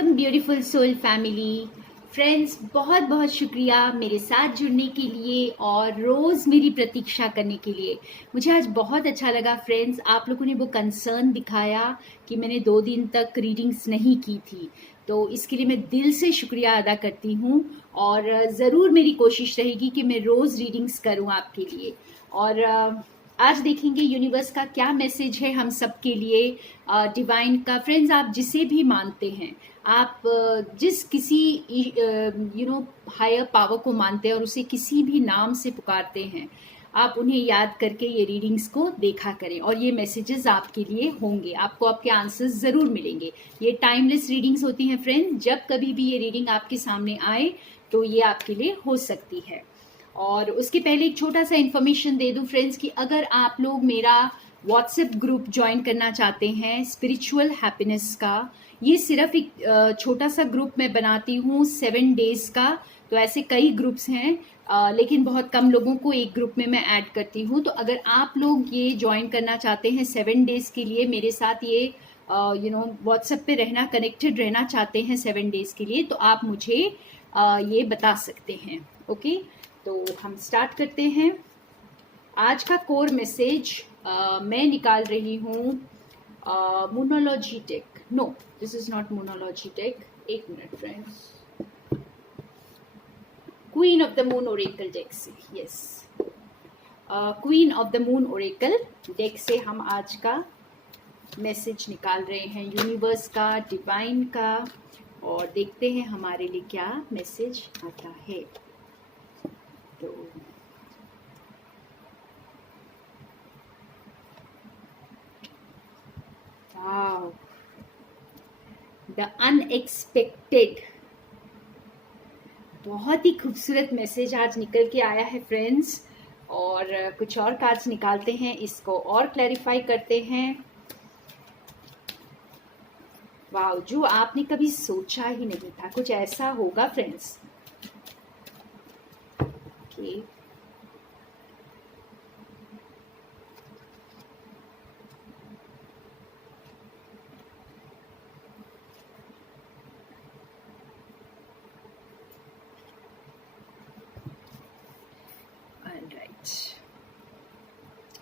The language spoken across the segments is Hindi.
Welcome beautiful soul family friends, बहुत बहुत शुक्रिया मेरे साथ जुड़ने के लिए और रोज़ मेरी प्रतीक्षा करने के लिए। मुझे आज बहुत अच्छा लगा फ्रेंड्स, आप लोगों ने वो कंसर्न दिखाया कि मैंने 2 दिन तक रीडिंग्स नहीं की थी, तो इसके लिए मैं दिल से शुक्रिया अदा करती हूँ। और ज़रूर मेरी कोशिश रहेगी कि मैं रोज़ रीडिंग्स करूँ आपके लिए। और आज देखेंगे यूनिवर्स का क्या मैसेज है हम सब के लिए, डिवाइन का। फ्रेंड्स, आप जिसे भी मानते हैं, आप जिस किसी हायर पावर को मानते हैं और उसे किसी भी नाम से पुकारते हैं, आप उन्हें याद करके ये रीडिंग्स को देखा करें और ये मैसेजेस आपके लिए होंगे, आपको आपके आंसर्स ज़रूर मिलेंगे। ये टाइमलेस रीडिंग्स होती हैं फ्रेंड्स, जब कभी भी ये रीडिंग आपके सामने आए तो ये आपके लिए हो सकती है। और उसके पहले एक छोटा सा इन्फॉर्मेशन दे दूं फ्रेंड्स कि अगर आप लोग मेरा व्हाट्सएप ग्रुप ज्वाइन करना चाहते हैं स्पिरिचुअल हैप्पीनेस का, ये सिर्फ एक छोटा सा ग्रुप मैं बनाती हूँ 7 डेज का। तो ऐसे कई ग्रुप्स हैं, लेकिन बहुत कम लोगों को एक ग्रुप में मैं ऐड करती हूँ। तो अगर आप लोग ये ज्वाइन करना चाहते हैं 7 डेज के लिए मेरे साथ, ये व्हाट्सएप पे रहना, कनेक्टेड रहना चाहते हैं 7 डेज के लिए, तो आप मुझे ये बता सकते हैं। ओके, तो हम स्टार्ट करते हैं। आज का कोर मैसेज मैं निकाल रही हूँ Moonology deck. No, this is not Moonology deck. एक minute friends, Queen of the Moon oracle deck से, yes, Queen of the Moon oracle deck से हम आज का मैसेज निकाल रहे हैं यूनिवर्स का, डिवाइन का, और देखते हैं हमारे लिए क्या मैसेज आता है। तो वाओ, द अनएक्सपेक्टेड, बहुत ही खूबसूरत मैसेज आज निकल के आया है फ्रेंड्स। और कुछ और कार्ड्स निकालते हैं, इसको और क्लैरिफाई करते हैं। वाओ, जो आपने कभी सोचा ही नहीं था, कुछ ऐसा होगा फ्रेंड्स। ओके,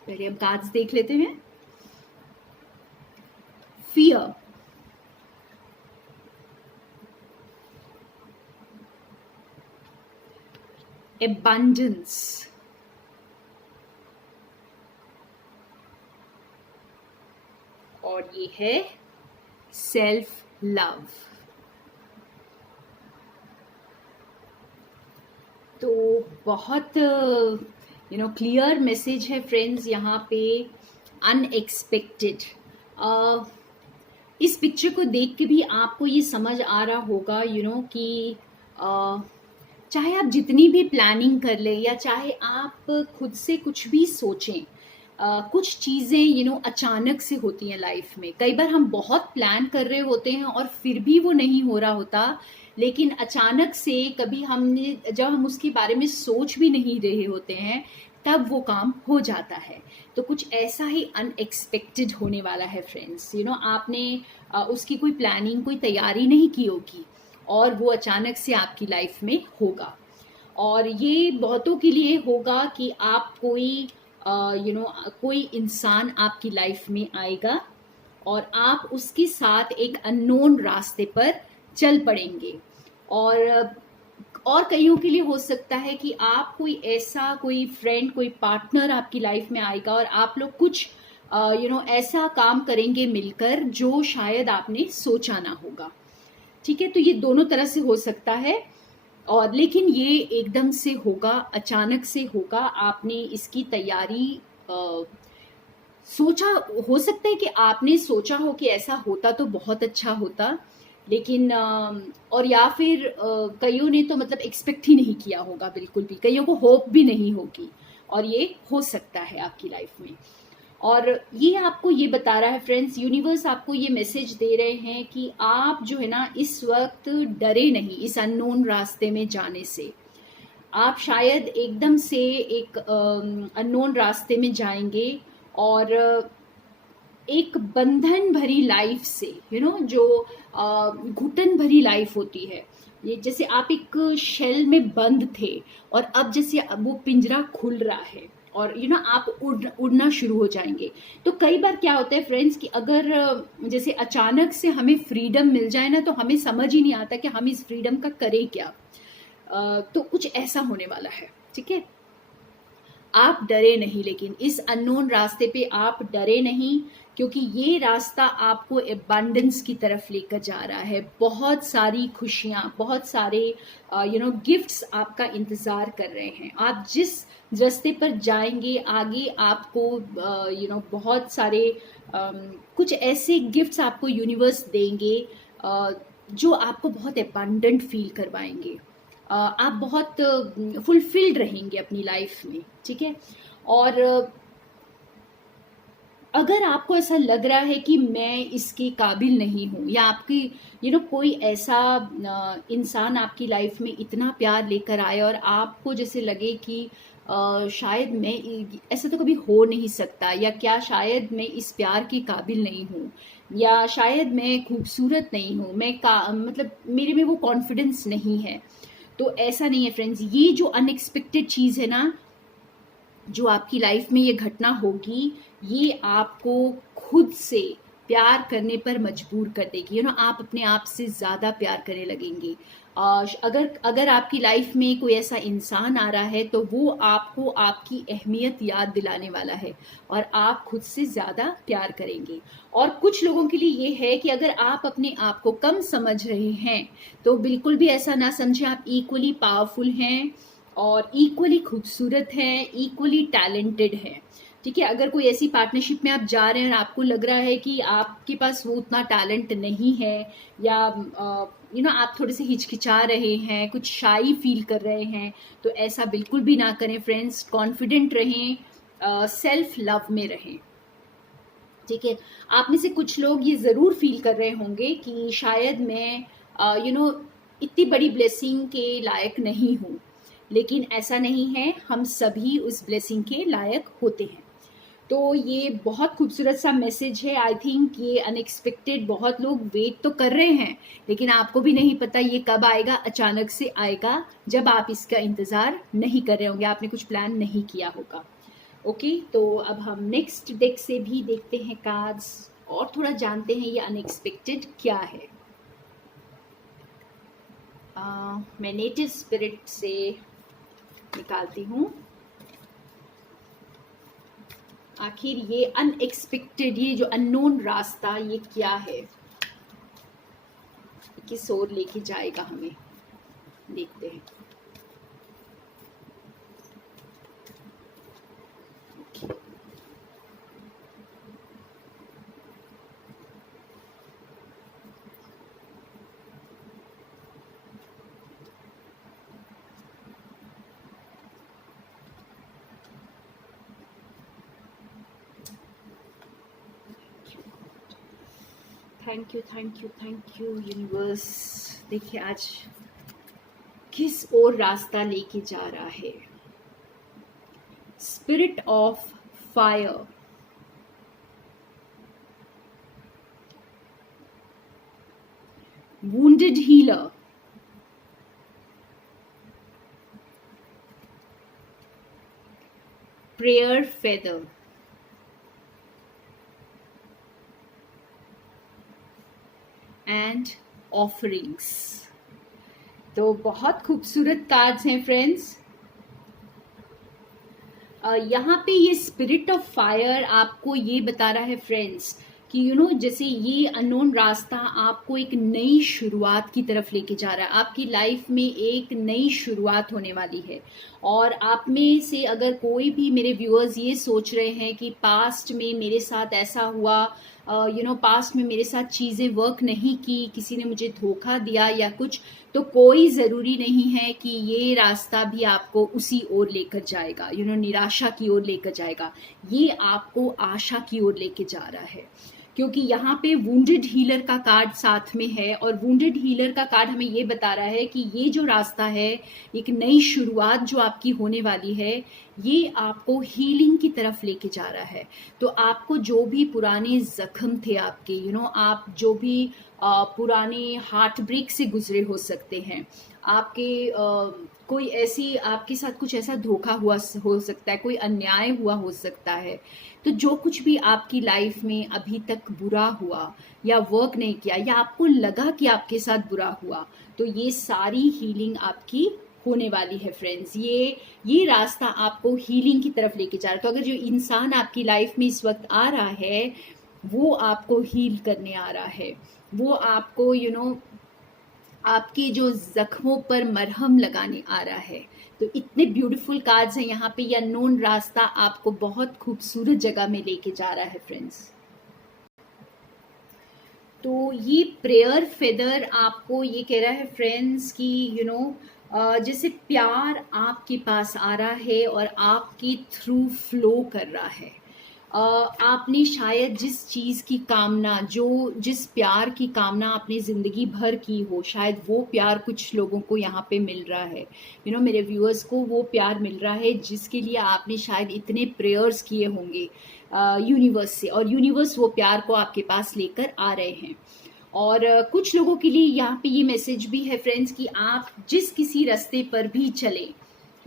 पहले हम कार्ड्स देख लेते हैं। फियर, एबंडेंस, और ये है सेल्फ लव। तो बहुत क्लियर मैसेज है फ्रेंड्स यहाँ पे, अनएक्सपेक्टेड। इस पिक्चर को देख के भी आपको ये समझ आ रहा होगा कि चाहे आप जितनी भी प्लानिंग कर ले या चाहे आप खुद से कुछ भी सोचें, कुछ चीज़ें अचानक से होती हैं लाइफ में। कई बार हम बहुत प्लान कर रहे होते हैं और फिर भी वो नहीं हो रहा होता, लेकिन अचानक से कभी जब हम उसके बारे में सोच भी नहीं रहे होते हैं तब वो काम हो जाता है। तो कुछ ऐसा ही अनएक्सपेक्टेड होने वाला है फ्रेंड्स। आपने उसकी कोई प्लानिंग, कोई तैयारी नहीं की होगी और वो अचानक से आपकी लाइफ में होगा। और ये बहुतों के लिए होगा कि आप कोई इंसान आपकी लाइफ में आएगा और आप उसके साथ एक अननोन रास्ते पर चल पड़ेंगे। और कईयों के लिए हो सकता है कि आप कोई फ्रेंड, कोई पार्टनर आपकी लाइफ में आएगा और आप लोग कुछ ऐसा काम करेंगे मिलकर जो शायद आपने सोचा ना होगा। ठीक है, तो ये दोनों तरह से हो सकता है। और लेकिन ये एकदम से होगा, अचानक से होगा। आपने इसकी तैयारी सोचा, हो सकता है कि आपने सोचा हो कि ऐसा होता तो बहुत अच्छा होता, लेकिन और या फिर कईयों ने तो मतलब एक्सपेक्ट ही नहीं किया होगा बिल्कुल भी, कईयों को होप भी नहीं होगी, और ये हो सकता है आपकी लाइफ में। और ये आपको ये बता रहा है फ्रेंड्स, यूनिवर्स आपको ये मैसेज दे रहे हैं कि आप जो है ना इस वक्त डरे नहीं इस अननोन रास्ते में जाने से। आप शायद एकदम से एक अननोन रास्ते में जाएंगे और एक बंधन भरी लाइफ से, जो घुटन भरी लाइफ होती है, ये जैसे आप एक शेल में बंद थे और अब जैसे अब वो पिंजरा खुल रहा है और आप उड़ना शुरू हो जाएंगे। तो कई बार क्या होता है फ्रेंड्स कि अगर जैसे अचानक से हमें फ्रीडम मिल जाए ना, तो हमें समझ ही नहीं आता कि हम इस फ्रीडम का करें क्या। तो कुछ ऐसा होने वाला है, ठीक है। आप डरे नहीं, लेकिन इस अननोन रास्ते पे आप डरे नहीं, क्योंकि ये रास्ता आपको एबंडेंस की तरफ लेकर जा रहा है। बहुत सारी खुशियाँ, बहुत सारे गिफ्ट्स आपका इंतज़ार कर रहे हैं। आप जिस रास्ते पर जाएंगे आगे, आपको बहुत सारे कुछ ऐसे गिफ्ट्स आपको यूनिवर्स देंगे जो आपको बहुत एबंडेंट फील करवाएंगे। आप बहुत फुलफिल्ड रहेंगे अपनी लाइफ में, ठीक है। और अगर आपको ऐसा लग रहा है कि मैं इसके काबिल नहीं हूँ, या आपकी कोई ऐसा इंसान आपकी लाइफ में इतना प्यार लेकर आए और आपको जैसे लगे कि शायद मैं ऐसा तो कभी हो नहीं सकता, या क्या शायद मैं इस प्यार के काबिल नहीं हूँ, या शायद मैं खूबसूरत नहीं हूँ, मतलब मेरे में वो कॉन्फिडेंस नहीं है। तो ऐसा नहीं है फ्रेंड्स, ये जो अनएक्सपेक्टेड चीज़ है ना, जो आपकी लाइफ में ये घटना होगी, ये आपको खुद से प्यार करने पर मजबूर कर देगी। आप अपने आप से ज़्यादा प्यार करने लगेंगे। अगर आपकी लाइफ में कोई ऐसा इंसान आ रहा है, तो वो आपको आपकी अहमियत याद दिलाने वाला है और आप खुद से ज़्यादा प्यार करेंगे। और कुछ लोगों के लिए ये है कि अगर आप अपने आप को कम समझ रहे हैं, तो बिल्कुल भी ऐसा ना समझें। आप इक्वली पावरफुल हैं और इक्वली खूबसूरत हैं, इक्वली टैलेंटेड हैं, ठीक है। अगर कोई ऐसी पार्टनरशिप में आप जा रहे हैं और आपको लग रहा है कि आपके पास वो उतना टैलेंट नहीं है, या आप थोड़े से हिचकिचा रहे हैं, कुछ शाई फील कर रहे हैं, तो ऐसा बिल्कुल भी ना करें फ्रेंड्स। कॉन्फिडेंट रहें, सेल्फ लव में रहें, ठीक है। आप में से कुछ लोग ये ज़रूर फील कर रहे होंगे कि शायद मैं इतनी बड़ी ब्लेसिंग के लायक नहीं हूँ, लेकिन ऐसा नहीं है। हम सभी उस ब्लेसिंग के लायक होते हैं। तो ये बहुत खूबसूरत सा मैसेज है। आई थिंक ये अनएक्सपेक्टेड, बहुत लोग वेट तो कर रहे हैं, लेकिन आपको भी नहीं पता ये कब आएगा। अचानक से आएगा जब आप इसका इंतज़ार नहीं कर रहे होंगे, आपने कुछ प्लान नहीं किया होगा। ओके, तो अब हम नेक्स्ट डेक से भी देखते हैं कार्ड्स और थोड़ा जानते हैं ये अनएक्सपेक्टेड क्या है। मैं नेटिव स्पिरिट से निकालती हूँ। आखिर ये अनएक्सपेक्टेड, ये जो अननोन रास्ता, ये क्या है, किस ओर लेके जाएगा हमें, देखते हैं। Thank you universe. देखिए आज किस ओर रास्ता लेके जा रहा है। Spirit of fire, wounded healer, prayer feather, and offerings. तो बहुत खूबसूरत कार्ड्स हैं फ्रेंड्स। यहाँ पे ये स्पिरिट ऑफ फायर आपको ये बता रहा है फ्रेंड्स कि जैसे ये अननोन रास्ता आपको एक नई शुरुआत की तरफ लेके जा रहा है। आपकी लाइफ में एक नई शुरुआत होने वाली है। और आप में से अगर कोई भी मेरे व्यूअर्स ये सोच रहे हैं कि पास्ट में मेरे साथ ऐसा हुआ, पास्ट में मेरे साथ चीज़ें वर्क नहीं की, किसी ने मुझे धोखा दिया या कुछ, तो कोई ज़रूरी नहीं है कि ये रास्ता भी आपको उसी ओर लेकर जाएगा, निराशा की ओर लेकर जाएगा। ये आपको आशा की ओर लेके जा रहा है, क्योंकि यहाँ पे वुंडेड हीलर का कार्ड साथ में है। और वुंडेड हीलर का कार्ड हमें ये बता रहा है कि ये जो रास्ता है, एक नई शुरुआत जो आपकी होने वाली है, ये आपको हीलिंग की तरफ लेके जा रहा है। तो आपको जो भी पुराने जख्म थे आपके, आप जो भी पुराने हार्ट ब्रेक से गुजरे हो सकते हैं, आपके कोई ऐसी आपके साथ कुछ ऐसा धोखा हुआ हो सकता है, कोई अन्याय हुआ हो सकता है। तो जो कुछ भी आपकी लाइफ में अभी तक बुरा हुआ या वर्क नहीं किया या आपको लगा कि आपके साथ बुरा हुआ, तो ये सारी हीलिंग आपकी होने वाली है फ्रेंड्स। ये रास्ता आपको हीलिंग की तरफ लेके जा रहा है। तो अगर जो इंसान आपकी लाइफ में इस वक्त आ रहा है, वो आपको हील करने आ रहा है, वो आपको आपके जो जख्मों पर मरहम लगाने आ रहा है। तो इतने ब्यूटीफुल कार्ड्स हैं यहाँ पे। ये अननोन रास्ता आपको बहुत खूबसूरत जगह में लेके जा रहा है फ्रेंड्स। तो ये प्रेयर फेदर आपको ये कह रहा है फ्रेंड्स कि जैसे प्यार आपके पास आ रहा है और आपके थ्रू फ्लो कर रहा है। आपने शायद जिस चीज़ की कामना, जिस प्यार की कामना आपने ज़िंदगी भर की हो, शायद वो प्यार कुछ लोगों को यहाँ पे मिल रहा है। मेरे व्यूअर्स को वो प्यार मिल रहा है जिसके लिए आपने शायद इतने प्रेयर्स किए होंगे यूनिवर्स से, और यूनिवर्स वो प्यार को आपके पास लेकर आ रहे हैं। और कुछ लोगों के लिए यहाँ पे ये मैसेज भी है फ्रेंड्स कि आप जिस किसी रास्ते पर भी चले,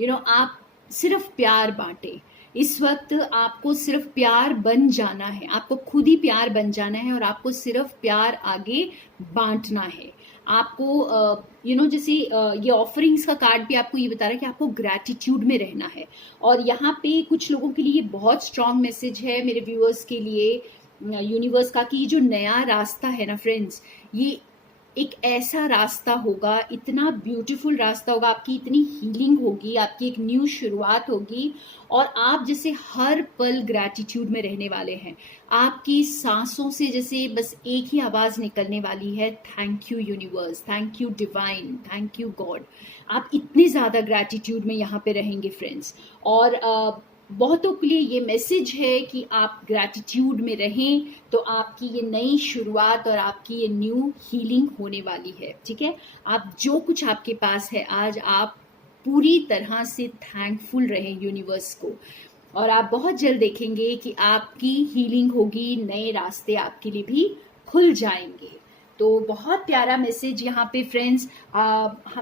आप सिर्फ प्यार बांटे। इस वक्त आपको सिर्फ प्यार बन जाना है, आपको खुद ही प्यार बन जाना है और आपको सिर्फ प्यार आगे बांटना है। आपको जैसे ये ऑफरिंग्स का कार्ड भी आपको ये बता रहा है कि आपको ग्रैटिट्यूड में रहना है। और यहाँ पे कुछ लोगों के लिए बहुत स्ट्रांग मैसेज है मेरे व्यूअर्स के लिए यूनिवर्स का कि जो नया रास्ता है ना फ्रेंड्स, ये एक ऐसा रास्ता होगा, इतना ब्यूटीफुल रास्ता होगा, आपकी इतनी हीलिंग होगी, आपकी एक न्यू शुरुआत होगी। और आप जैसे हर पल ग्रैटिट्यूड में रहने वाले हैं। आपकी सांसों से जैसे बस एक ही आवाज़ निकलने वाली है, thank you universe, thank you divine, thank you God. आप इतने ज़्यादा ग्रैटिट्यूड में यहाँ पे रहेंगे फ्रेंड्स। और बहुतों के लिए ये मैसेज है कि आप ग्रैटिट्यूड में रहें, तो आपकी ये नई शुरुआत और आपकी ये न्यू हीलिंग होने वाली है। ठीक है, आप जो कुछ आपके पास है आज, आप पूरी तरह से थैंकफुल रहें यूनिवर्स को, और आप बहुत जल्द देखेंगे कि आपकी हीलिंग होगी, नए रास्ते आपके लिए भी खुल जाएंगे। तो बहुत प्यारा मैसेज यहाँ पे फ्रेंड्स।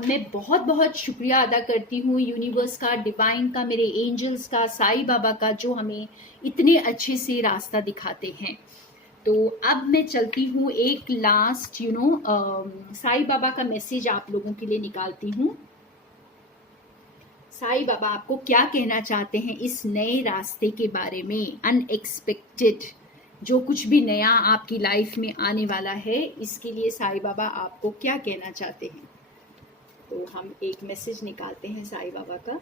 मैं बहुत बहुत शुक्रिया अदा करती हूँ यूनिवर्स का, डिवाइन का, मेरे एंजल्स का, साईं बाबा का, जो हमें इतने अच्छे से रास्ता दिखाते हैं। तो अब मैं चलती हूँ एक लास्ट साईं बाबा का मैसेज आप लोगों के लिए निकालती हूँ। साईं बाबा आपको क्या कहना चाहते हैं इस नए रास्ते के बारे में, अनएक्सपेक्टेड जो कुछ भी नया आपकी लाइफ में आने वाला है, इसके लिए साईं बाबा आपको क्या कहना चाहते हैं। तो हम एक मैसेज निकालते हैं साईं बाबा का।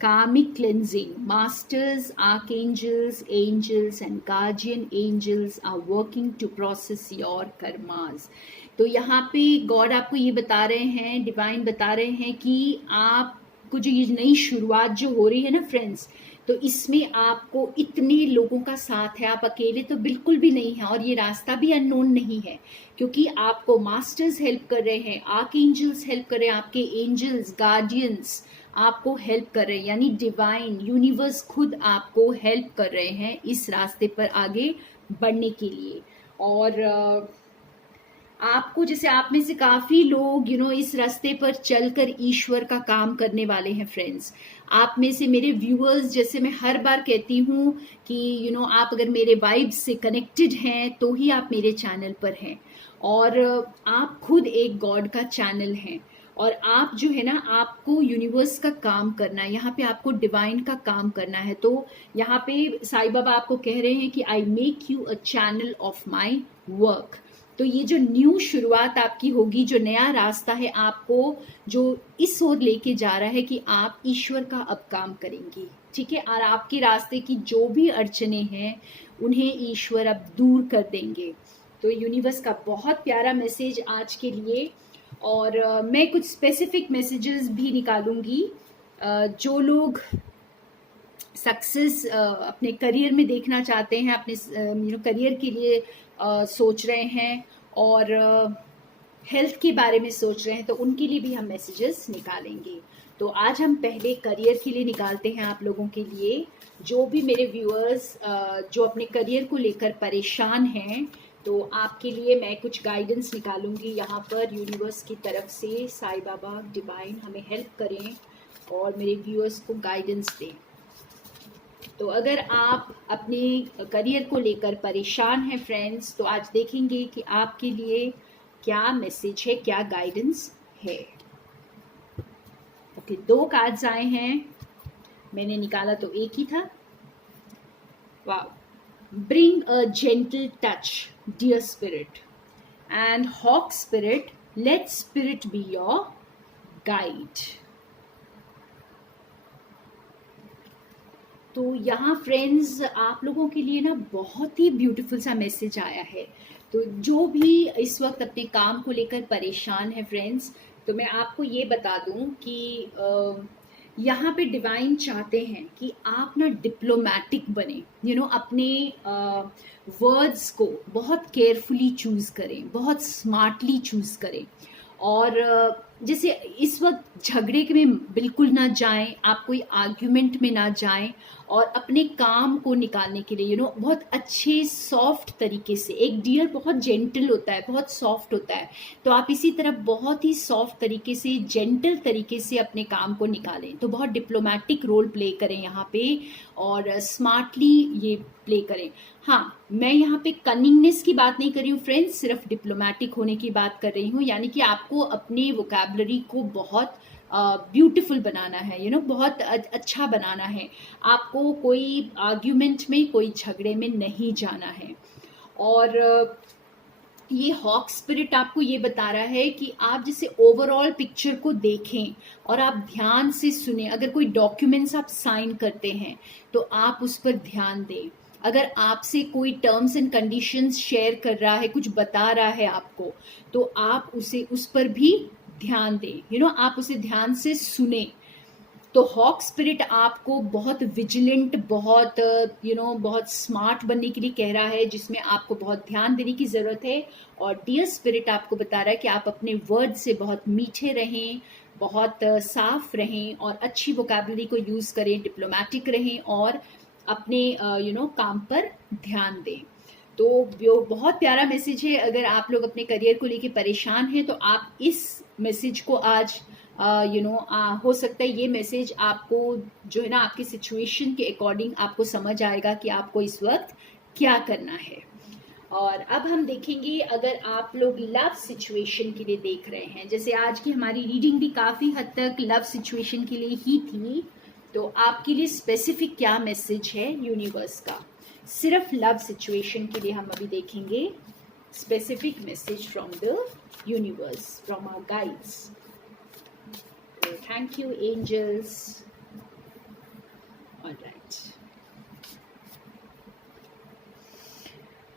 Karmic cleansing. Masters, archangels, angels and guardian angels are working to process your karmas. तो यहाँ पे गॉड आपको ये बता रहे हैं, डिवाइन बता रहे हैं कि आपको जो ये नई शुरुआत जो हो रही है ना फ्रेंड्स, तो इसमें आपको इतने लोगों का साथ है, आप अकेले तो बिल्कुल भी नहीं हैं। और ये रास्ता भी अननोन नहीं है, क्योंकि आपको मास्टर्स हेल्प कर रहे हैं, आर्क एंजल्स हेल्प कर रहे हैं, आपके एंजल्स, गार्डियंस आपको हेल्प कर रहे हैं, यानी डिवाइन यूनिवर्स खुद आपको हेल्प कर रहे हैं इस रास्ते पर आगे बढ़ने के लिए। और आपको जैसे आप में से काफी लोग इस रास्ते पर चलकर ईश्वर का काम करने वाले हैं फ्रेंड्स। आप में से मेरे व्यूअर्स, जैसे मैं हर बार कहती हूँ कि आप अगर मेरे वाइब्स से कनेक्टेड हैं तो ही आप मेरे चैनल पर हैं, और आप खुद एक गॉड का चैनल हैं। और आप जो है ना, आपको यूनिवर्स का काम करना है, यहाँ पे आपको डिवाइन का काम करना है। तो यहाँ पे साईं बाबा आपको कह रहे हैं कि I make you a channel of my work. तो ये जो न्यू शुरुआत आपकी होगी, जो नया रास्ता है आपको जो इस ओर लेके जा रहा है कि आप ईश्वर का अब काम करेंगे। ठीक है, और आपके रास्ते की जो भी अड़चने हैं उन्हें ईश्वर अब दूर कर देंगे। तो यूनिवर्स का बहुत प्यारा मैसेज आज के लिए। और मैं कुछ स्पेसिफिक मैसेजेस भी निकालूंगी। जो लोग सक्सेस अपने करियर में देखना चाहते हैं, अपने करियर के लिए सोच रहे हैं, और हेल्थ के बारे में सोच रहे हैं, तो उनके लिए भी हम मैसेजेस निकालेंगे। तो आज हम पहले करियर के लिए निकालते हैं आप लोगों के लिए। जो भी मेरे व्यूअर्स जो अपने करियर को लेकर परेशान हैं, तो आपके लिए मैं कुछ गाइडेंस निकालूंगी यहाँ पर यूनिवर्स की तरफ से। साईं बाबा डिवाइन हमें हेल्प करें और मेरे व्यूअर्स को गाइडेंस दें। तो अगर आप अपने करियर को लेकर परेशान हैं फ्रेंड्स, तो आज देखेंगे कि आपके लिए क्या मैसेज है, क्या गाइडेंस है। ओके, 2 कार्ड्स आए हैं, मैंने निकाला तो एक ही था। Wow, bring a gentle touch deer spirit, and hawk spirit, let spirit be your guide. तो यहाँ फ्रेंड्स आप लोगों के लिए ना बहुत ही ब्यूटीफुल सा मैसेज आया है। तो जो भी इस वक्त अपने काम को लेकर परेशान है फ्रेंड्स, तो मैं आपको ये बता दूं कि यहाँ पे डिवाइन चाहते हैं कि आप ना डिप्लोमेटिक बने, अपने वर्ड्स को बहुत केयरफुली चूज करें, बहुत स्मार्टली चूज करें, और जैसे इस वक्त झगड़े में बिल्कुल ना जाएं, आप कोई आर्ग्यूमेंट में ना जाएं, और अपने काम को निकालने के लिए बहुत अच्छे सॉफ्ट तरीके से, एक डियर बहुत जेंटल होता है, बहुत सॉफ्ट होता है, तो आप इसी तरह बहुत ही सॉफ्ट तरीके से, जेंटल तरीके से अपने काम को निकालें। तो बहुत डिप्लोमेटिक रोल प्ले करें यहाँ पे, और स्मार्टली ये प्ले करें। हाँ, मैं यहाँ पे कनिंगनेस की बात नहीं कर रही हूँ फ्रेंड्स, सिर्फ डिप्लोमेटिक होने की बात कर रही हूँ। यानी कि आपको अपने वोकैबुलरी को बहुत ब्यूटीफुल बनाना है, बहुत अच्छा बनाना है। आपको कोई आर्ग्यूमेंट में, कोई झगड़े में नहीं जाना है। और ये हॉक स्पिरिट आपको ये बता रहा है कि आप जैसे ओवरऑल पिक्चर को देखें और आप ध्यान से सुने। अगर कोई डॉक्यूमेंट्स आप साइन करते हैं तो आप उस पर ध्यान दें। अगर आपसे कोई टर्म्स एंड कंडीशंस शेयर कर रहा है, कुछ बता रहा है आपको, तो आप उस पर भी ध्यान दें, आप उसे ध्यान से सुने। तो हॉक स्पिरिट आपको बहुत विजिलेंट, बहुत बहुत स्मार्ट बनने के लिए कह रहा है, जिसमें आपको बहुत ध्यान देने की जरूरत है। और डियर स्पिरिट आपको बता रहा है कि आप अपने वर्ड से बहुत मीठे रहें, बहुत साफ रहें, और अच्छी वोकैबुलरी को यूज करें, डिप्लोमेटिक रहें, और अपने काम पर ध्यान दें। तो बहुत प्यारा मैसेज है। अगर आप लोग अपने करियर को लेके परेशान हैं, तो आप इस मैसेज को आज हो सकता है ये मैसेज आपको जो है ना, आपकी सिचुएशन के अकॉर्डिंग आपको समझ आएगा कि आपको इस वक्त क्या करना है। और अब हम देखेंगे, अगर आप लोग लव सिचुएशन के लिए देख रहे हैं, जैसे आज की हमारी रीडिंग भी काफी हद तक लव सिचुएशन के लिए ही थी, तो आपके लिए स्पेसिफिक क्या मैसेज है यूनिवर्स का, सिर्फ लव सिचुएशन के लिए हम अभी देखेंगे specific message from the universe, from our guides. Thank you, angels. All right.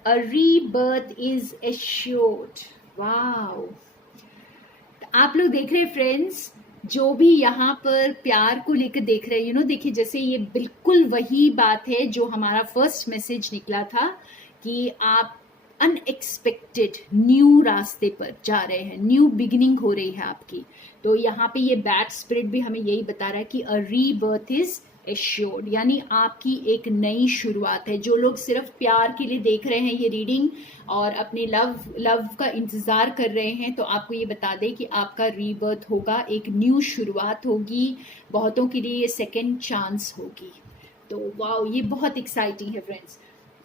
A rebirth is assured. Wow. आप लोग देख रहे हैं फ्रेंड्स, जो भी यहाँ पर प्यार को लेकर देख रहे हैं, देखिए जैसे ये बिल्कुल वही बात है जो हमारा फर्स्ट मैसेज निकला था, कि आप अनएक्सपेक्टेड न्यू रास्ते पर जा रहे हैं, न्यू बिगिनिंग हो रही है आपकी। तो यहाँ पे ये बैड स्पिरिट भी हमें यही बता रहा है कि अ रीबर्थ इज एश्योर्ड, यानी आपकी एक नई शुरुआत है। जो लोग सिर्फ प्यार के लिए देख रहे हैं ये रीडिंग और अपने लव का इंतजार कर रहे हैं, तो आपको ये बता दें कि आपका रीबर्थ होगा, एक न्यू शुरुआत होगी। बहुतों के लिए ये सेकेंड चांस होगी। तो वाओ, ये बहुत एक्साइटिंग है फ्रेंड्स।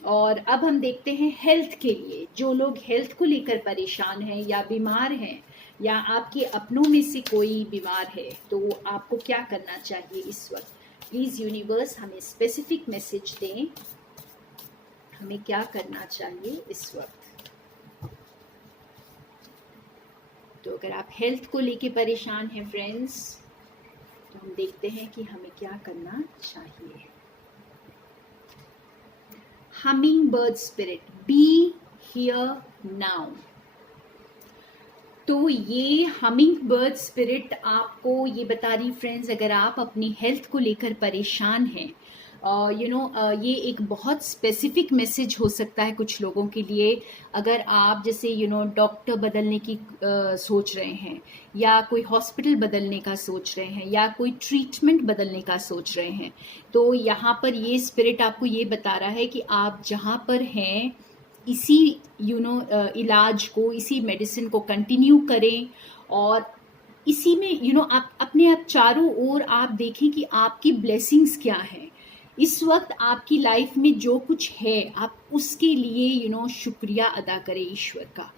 और अब हम देखते हैं हेल्थ के लिए। जो लोग हेल्थ को लेकर परेशान हैं या बीमार हैं, या आपके अपनों में से कोई बीमार है, तो आपको क्या करना चाहिए इस वक्त। प्लीज यूनिवर्स हमें स्पेसिफिक मैसेज दें, हमें क्या करना चाहिए इस वक्त। तो अगर आप हेल्थ को लेके परेशान हैं फ्रेंड्स, तो हम देखते हैं कि हमें क्या करना चाहिए। Humming bird spirit, be here now. तो ये हमिंग बर्ड स्पिरिट आपको ये बता रही फ्रेंड्स, अगर आप अपनी हेल्थ को लेकर परेशान हैं, ये एक बहुत स्पेसिफिक मैसेज हो सकता है कुछ लोगों के लिए। अगर आप जैसे डॉक्टर बदलने की सोच रहे हैं, या कोई हॉस्पिटल बदलने का सोच रहे हैं, या कोई ट्रीटमेंट बदलने का सोच रहे हैं, तो यहाँ पर ये स्पिरिट आपको ये बता रहा है कि आप जहाँ पर हैं इसी इलाज को, इसी मेडिसिन को कंटिन्यू करें, और इसी में आप अपने आप चारों ओर आप देखें कि आपकी ब्लेसिंग्स क्या है। इस वक्त आपकी लाइफ में जो कुछ है, आप उसके लिए शुक्रिया अदा करें ईश्वर का।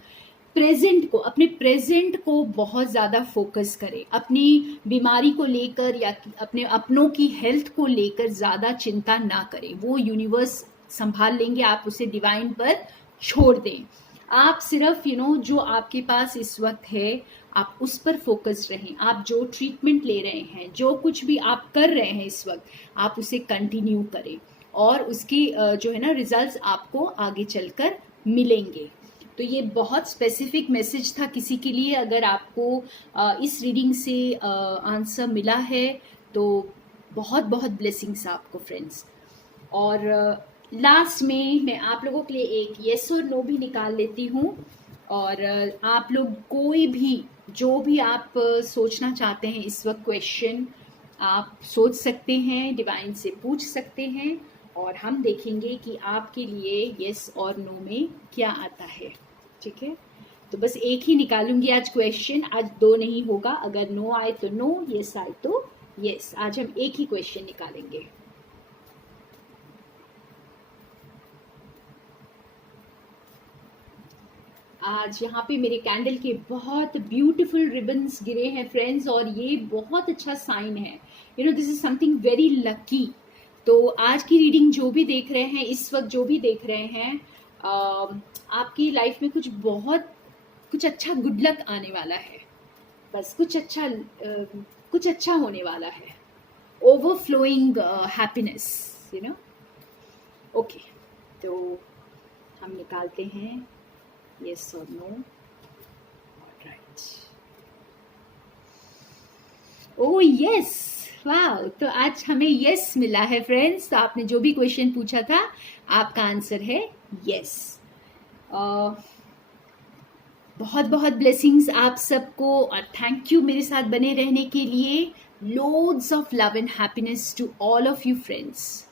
प्रेजेंट को, अपने प्रेजेंट को बहुत ज़्यादा फोकस करें। अपनी बीमारी को लेकर या अपने अपनों की हेल्थ को लेकर ज़्यादा चिंता ना करें, वो यूनिवर्स संभाल लेंगे, आप उसे डिवाइन पर छोड़ दें। आप सिर्फ जो आपके पास इस वक्त है, आप उस पर फोकस रहें। आप जो ट्रीटमेंट ले रहे हैं, जो कुछ भी आप कर रहे हैं इस वक्त, आप उसे कंटिन्यू करें, और उसके जो है ना रिजल्ट्स आपको आगे चलकर मिलेंगे। तो ये बहुत स्पेसिफिक मैसेज था किसी के लिए। अगर आपको इस रीडिंग से आंसर मिला है तो बहुत बहुत ब्लेसिंग्स आपको फ्रेंड्स। और लास्ट में मैं आप लोगों के लिए एक येस और नो भी निकाल लेती हूँ, और आप लोग कोई भी जो भी आप सोचना चाहते हैं इस वक्त क्वेश्चन आप सोच सकते हैं, डिवाइन से पूछ सकते हैं, और हम देखेंगे कि आपके लिए येस और नो में क्या आता है। ठीक है, तो बस एक ही निकालूंगी आज क्वेश्चन, आज दो नहीं होगा। अगर नो आए तो नो, येस आए तो येस। आज हम एक ही क्वेश्चन निकालेंगे। आज यहाँ पे मेरे कैंडल के बहुत ब्यूटीफुल रिबन्स गिरे हैं फ्रेंड्स, और ये बहुत अच्छा साइन है। This is something very lucky. तो आज की रीडिंग जो भी देख रहे हैं इस वक्त, जो भी देख रहे हैं, आपकी लाइफ में कुछ अच्छा गुड लक आने वाला है। बस कुछ अच्छा होने वाला है। ओवरफ्लोइंग हैप्पीनेस, ओके, तो हम निकालते हैं yes or no. All right. Oh yes, वाह, तो आज हमें yes मिला है फ्रेंड्स। तो आपने जो भी क्वेश्चन पूछा था आपका आंसर है yes। बहुत बहुत ब्लेसिंग्स आप सबको, और थैंक यू मेरे साथ बने रहने के लिए। Loads of love and happiness to all of you friends.